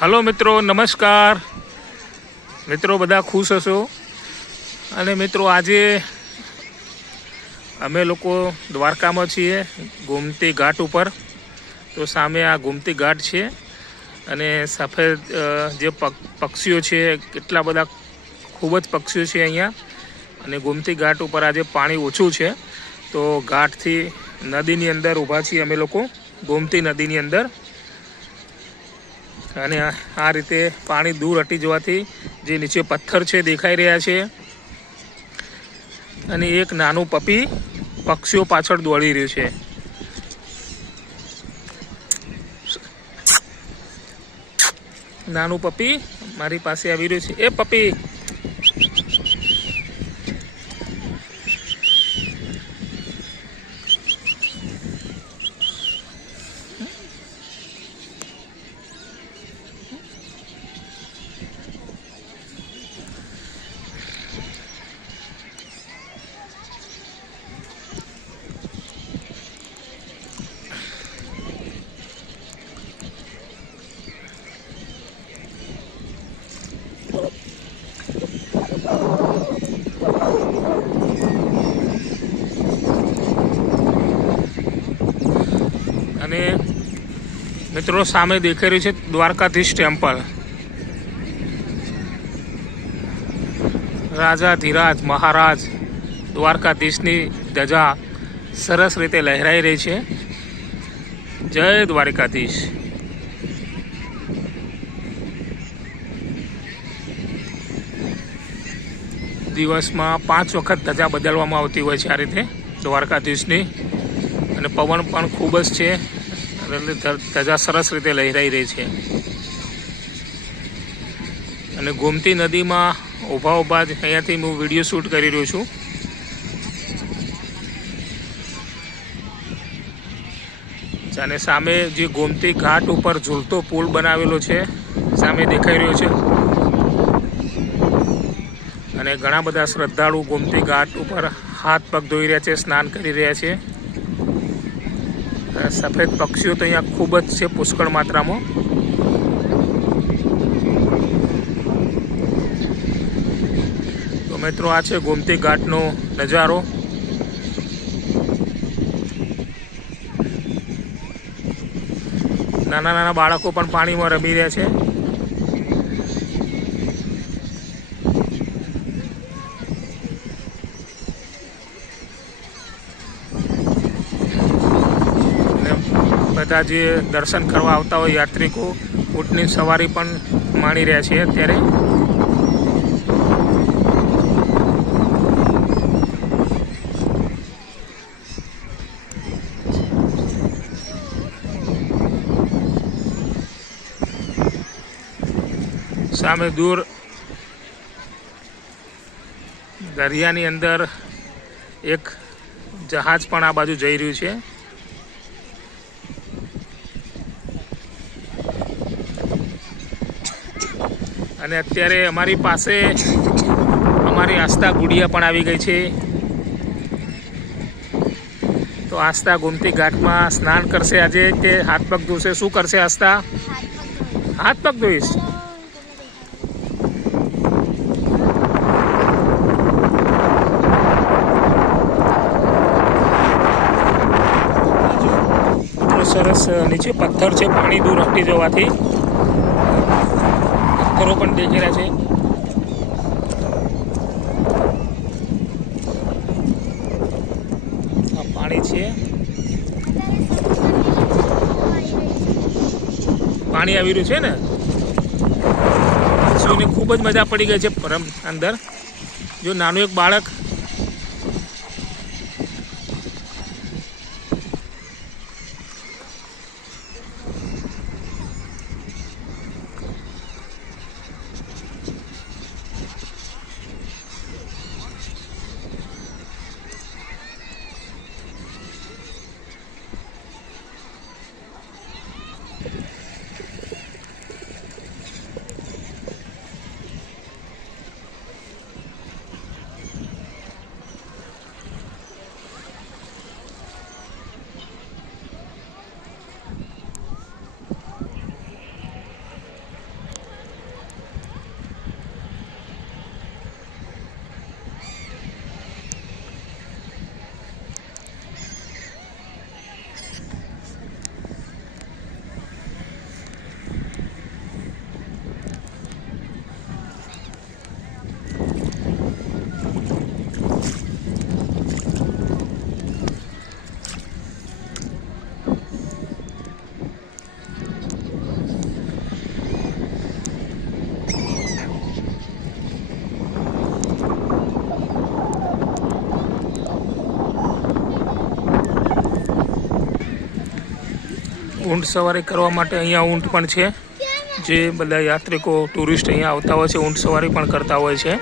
Hello મિત્રો, નમસ્કાર મિત્રો, બધા ખુશ હશો। અને મિત્રો આજે અમે લોકો દ્વારકામાં છીએ, ગોમતી ઘાટ ઉપર। તો સામે આ ગોમતી ઘાટ છે અને સફેદ જે પક્ષીઓ છે, કેટલા બધા ખૂબ જ પક્ષીઓ છે અહીંયા। અને ગોમતી ઘાટ ઉપર આજે પાણી ઓછું છે, તો ઘાટથી નદીની અંદર ઊભા છીએ અમે લોકો, ગોમતી નદીની અંદર। અને આ રીતે પાણી દૂર હટી જવાથી જે નીચે પથ્થર છે દેખાઈ રહ્યા છે, અને એક નાનું પપી પક્ષીઓ પાછળ દોડી રહ્યું છે। નાનું પપી મારી પાસે આવી રહ્યું છે। એ પપી અને મિત્રો સામે દેખાઈ રહ્યું છે દ્વારકાધીશ ટેમ્પલ। રાજાધિરાજ મહારાજ દ્વારકાધીશની ધજા સરસ રીતે લહેરાઈ રહી છે। જય દ્વારકાધીશ। દિવસમાં 5 વખત ધજા બદલવામાં આવતી હોય છે આ રીતે દ્વારકાધીશની, અને પવન પણ ખૂબ જ છે, એટલે ધજા સરસ રીતે લહેરાઈ રહી છે। અને ગોમતી નદીમાં ઊભા જ અહીંયાથી હું વિડીયો શૂટ કરી રહ્યો છું। અને સામે જે ગોમતી ઘાટ ઉપર ઝૂલતો પુલ બનાવેલો છે સામે દેખાઈ રહ્યો છે, અને ઘણા બધા શ્રદ્ધાળુ ગોમતી ઘાટ ઉપર હાથ પગ ધોઈ રહ્યા છે, સ્નાન કરી રહ્યા છે। સફેદ પક્ષીઓ તો અહીંયા ખૂબ જ છે, પુષ્કળ માત્રામાં। તો મિત્રો આ છે ગોમતી ઘાટનો નજારો। નાના નાના બાળકો પણ પાણીમાં રમી રહ્યા છે। બધા જે દર્શન કરવા આવતા હોય યાત્રિકો ઊંટની સવારી પણ માણી રહ્યા છે અત્યારે। સામે દૂર દરિયાની અંદર એક જહાજ પણ આ બાજુ જઈ રહ્યું છે। અને અત્યારે અમારી પાસે અમારી આસ્થા ગુડિયા પણ આવી ગઈ છે। તો આસ્થા ગોમતી ઘાટમાં સ્નાન કરશે આજે કે હાથ પગ ધોશે? શું કરશે આસ્થા? હાથ પગ ધોઈશ। સરસ નીચે પથ્થર છે, પાણી દૂર હટી જવાથી પથ્થરો પણ દેખાઈ રહ્યા છે। આ પાણી છે, પાણી આવી રહ્યું છે ને, પક્ષીઓને ખૂબ જ મજા પડી ગઈ છે અંદર। જો નાનું એક બાળક ઊંટ સવારી કરવા માટે અહીંયા ઊંટ પણ છે, જે બધા યાત્રિકો ટુરિસ્ટ અહીંયા આવતા હોય છે ઊંટ સવારી પણ કરતા હોય છે।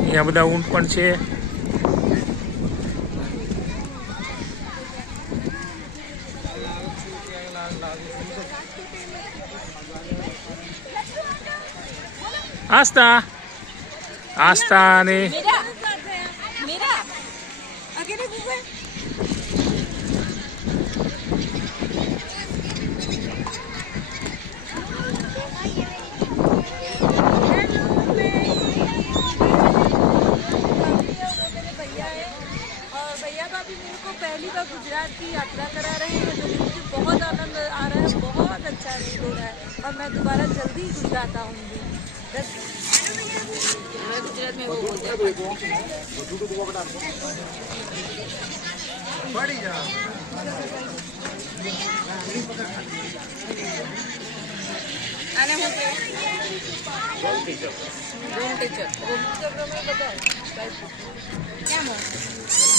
અહીંયા બધા ઊંટ પણ છે। આસ્થા અને पहली बार गुजरात की यात्रा करा रहे हैं, जो मुझे बहुत आनंद आ रहा है, बहुत अच्छा फील हो रहा है और मैं दोबारा जल्दी गुजरात आऊँगी। गुजरात में वो बोलते हैं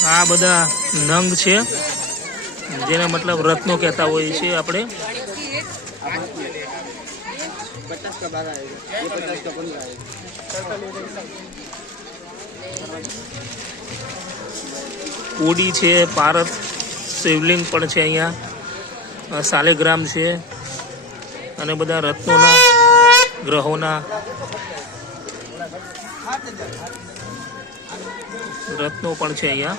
આ બધા નંગ છે, જેને મતલબ રત્નો કહેતા હોઈએ છીએ આપણે। કોડી છે, પારત શિવલિંગ પણ છે, અહીંયા શાલિગ્રામ છે અને બધા રત્નોના ગ્રહોના રત્નો પણ છે અહીંયા।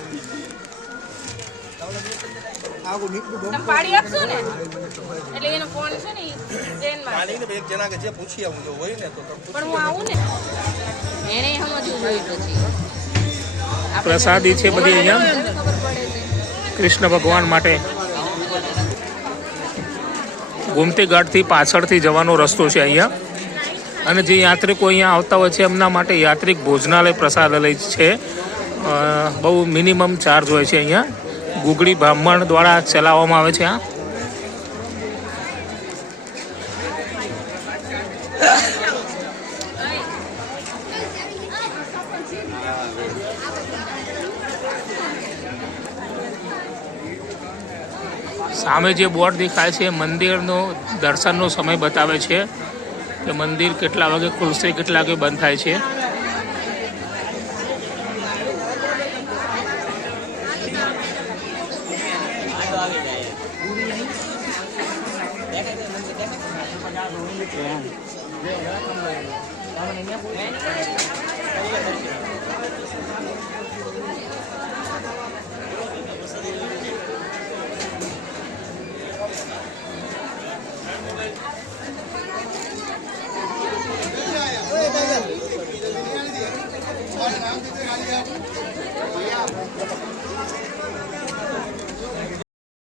પાડી આપશો ને એટલે એનો ફોન છે ને ટ્રેનમાં એક જણા કે જે પૂછી આવું જો હોય ને તો પણ હું આવું ને એને સમજવું જોઈએ। પછી પ્રસાદી છે બધી અહીંયા કૃષ્ણ ભગવાન માટે। ગોમતી ઘાટથી પાછળથી જવાનો રસ્તો છે અહીંયા, અને જે યાત્રિકો અહીંયા આવતા હોય છે એમના માટે યાત્રિક ભોજનાલય પ્રસાદાલય છે। બહુ મિનિમમ ચાર્જ હોય છે અહીંયા, ગુગળી બ્રાહ્મણ દ્વારા ચલાવવામાં આવે છે। આ સામે જે બોર્ડ દેખાય છે મંદિરનો દર્શનનો સમય બતાવે છે કે મંદિર કેટલા વાગે ખુલશે, કેટલા વાગે બંધ થાય છે।